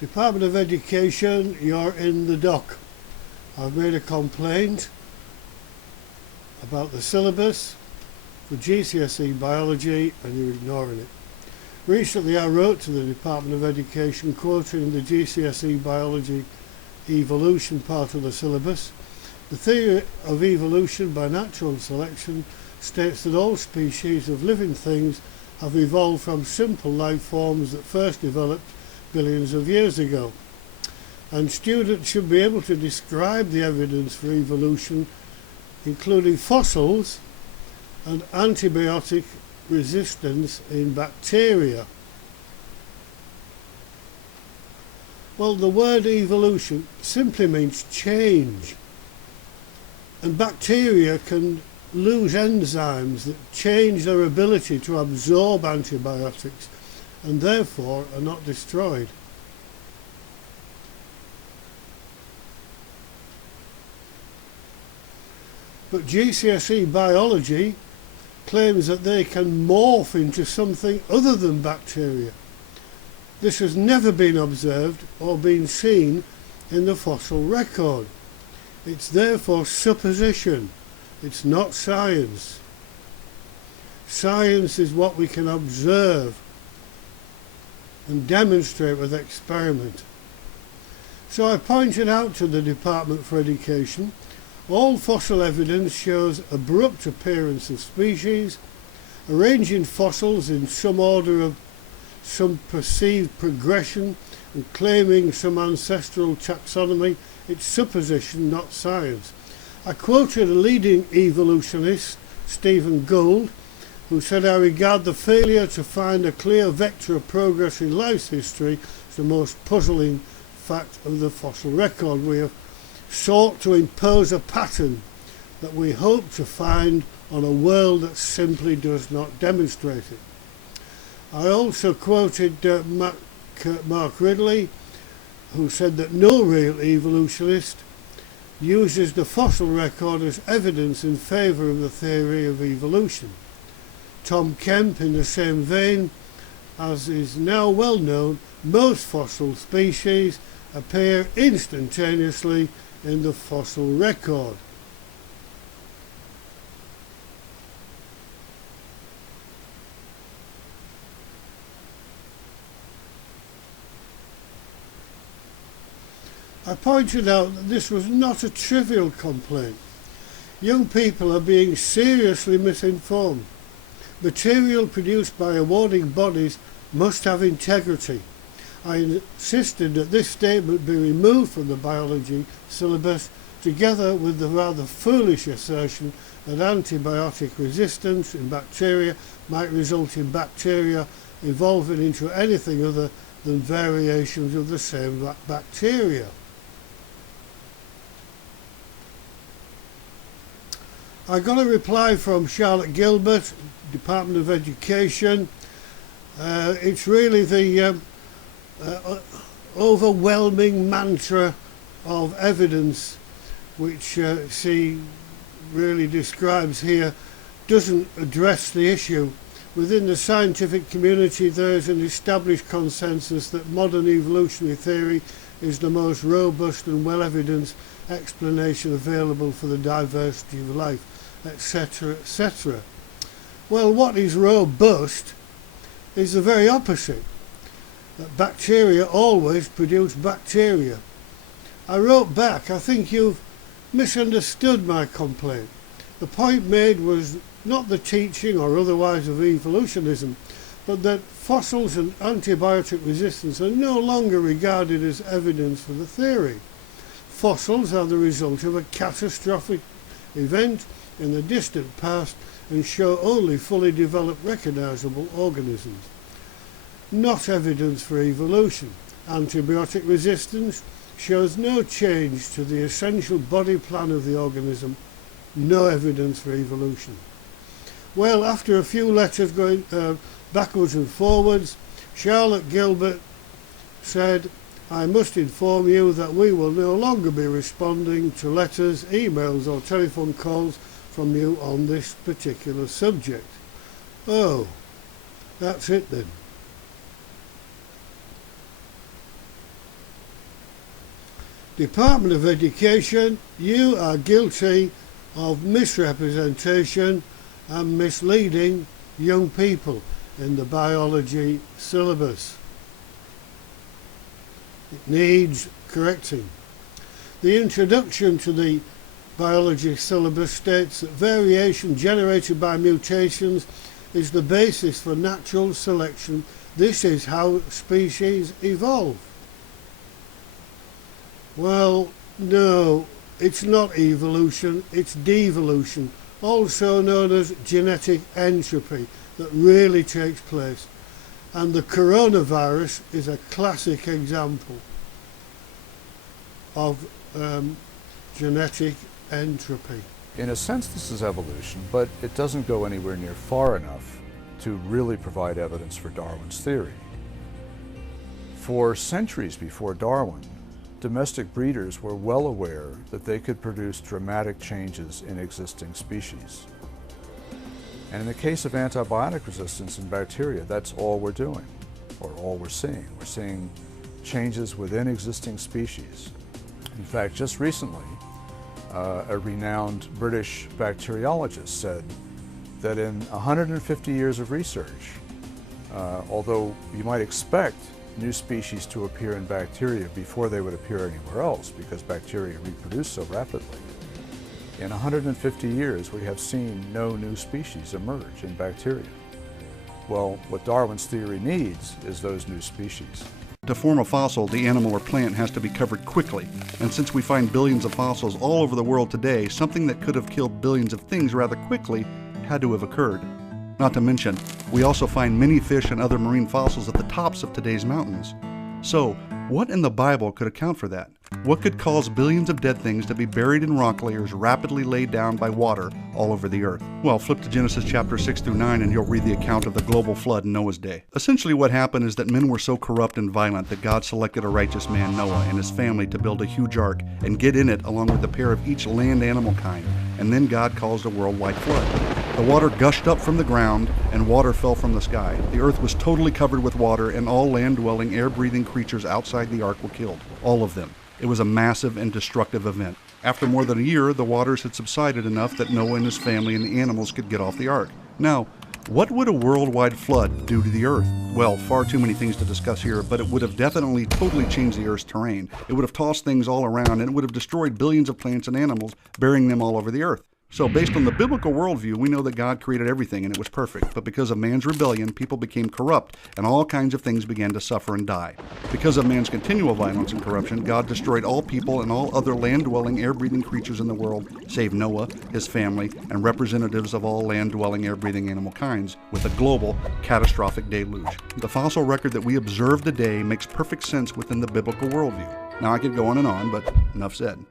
Department of Education, you're in the dock. I've made a complaint about the syllabus for GCSE Biology and you're ignoring it. Recently I wrote to the Department of Education quoting the GCSE Biology evolution part of the syllabus. The theory of evolution by natural selection states that all species of living things have evolved from simple life forms that first developed billions of years ago. And students should be able to describe the evidence for evolution, including fossils and antibiotic resistance in bacteria. Well, the word evolution simply means change. And bacteria can lose enzymes that change their ability to absorb antibiotics and therefore are not destroyed. But GCSE Biology claims that they can morph into something other than bacteria. This has never been observed or been seen in the fossil record. It's therefore supposition. It's not science. Science is what we can observe and demonstrate with experiment. So I pointed out to the Department for Education, all fossil evidence shows abrupt appearance of species, arranging fossils in some order of some perceived progression and claiming some ancestral taxonomy. It's supposition, not science. I quoted a leading evolutionist, Stephen Gould, who said, "I regard the failure to find a clear vector of progress in life's history as the most puzzling fact of the fossil record. We have sought to impose a pattern that we hope to find on a world that simply does not demonstrate it." I also quoted Mark Ridley, who said that no real evolutionist uses the fossil record as evidence in favour of the theory of evolution. Tom Kemp, in the same vein, as is now well known, most fossil species appear instantaneously in the fossil record. I pointed out that this was not a trivial complaint. Young people are being seriously misinformed. Material produced by awarding bodies must have integrity. I insisted that this statement be removed from the biology syllabus, together with the rather foolish assertion that antibiotic resistance in bacteria might result in bacteria evolving into anything other than variations of the same bacteria. I got a reply from Charlotte Gilbert, Department of Education. It's really the overwhelming mantra of evidence which she really describes here doesn't address the issue. Within the scientific community there is an established consensus that modern evolutionary theory is the most robust and well-evidenced explanation available for the diversity of life, etc., etc. Well, what is robust is the very opposite, that bacteria always produce bacteria. I wrote back, I think you've misunderstood my complaint. The point made was not the teaching or otherwise of evolutionism, but that fossils and antibiotic resistance are no longer regarded as evidence for the theory. Fossils are the result of a catastrophic event in the distant past and show only fully developed recognizable organisms. Not evidence for evolution. Antibiotic resistance shows no change to the essential body plan of the organism. No evidence for evolution. Well, after a few letters going backwards and forwards, Charlotte Gilbert said, "I must inform you that we will no longer be responding to letters, emails or telephone calls from you on this particular subject." Oh, that's it then. Department of Education, you are guilty of misrepresentation and misleading young people in the biology syllabus. It needs correcting. The introduction to the biology syllabus states that variation generated by mutations is the basis for natural selection. This is how species evolve. Well, no, it's not evolution, it's devolution, also known as genetic entropy, that really takes place. And the coronavirus is a classic example of genetic entropy. In a sense, this is evolution, but it doesn't go anywhere near far enough to really provide evidence for Darwin's theory. For centuries before Darwin, domestic breeders were well aware that they could produce dramatic changes in existing species. And in the case of antibiotic resistance in bacteria, that's all we're doing, or all we're seeing. We're seeing changes within existing species. In fact, just recently, a renowned British bacteriologist said that in 150 years of research, although you might expect new species to appear in bacteria before they would appear anywhere else because bacteria reproduce so rapidly, in 150 years we have seen no new species emerge in bacteria. Well, what Darwin's theory needs is those new species. To form a fossil, the animal or plant has to be covered quickly, and since we find billions of fossils all over the world today, something that could have killed billions of things rather quickly had to have occurred. Not to mention, we also find many fish and other marine fossils at the tops of today's mountains. So, what in the Bible could account for that? What could cause billions of dead things to be buried in rock layers rapidly laid down by water all over the earth? Well, flip to Genesis chapter 6 through 9 and you'll read the account of the global flood in Noah's day. Essentially what happened is that men were so corrupt and violent that God selected a righteous man, Noah, and his family to build a huge ark and get in it along with a pair of each land animal kind. And then God caused a worldwide flood. The water gushed up from the ground and water fell from the sky. The earth was totally covered with water and all land-dwelling, air-breathing creatures outside the ark were killed. All of them. It was a massive and destructive event. After more than a year, the waters had subsided enough that Noah and his family and the animals could get off the ark. Now, what would a worldwide flood do to the earth? Well, far too many things to discuss here, but it would have definitely totally changed the earth's terrain. It would have tossed things all around, and it would have destroyed billions of plants and animals, burying them all over the earth. So based on the biblical worldview, we know that God created everything and it was perfect. But because of man's rebellion, people became corrupt and all kinds of things began to suffer and die. Because of man's continual violence and corruption, God destroyed all people and all other land-dwelling, air-breathing creatures in the world, save Noah, his family, and representatives of all land-dwelling, air-breathing animal kinds, with a global, catastrophic deluge. The fossil record that we observe today makes perfect sense within the biblical worldview. Now I could go on and on, but enough said.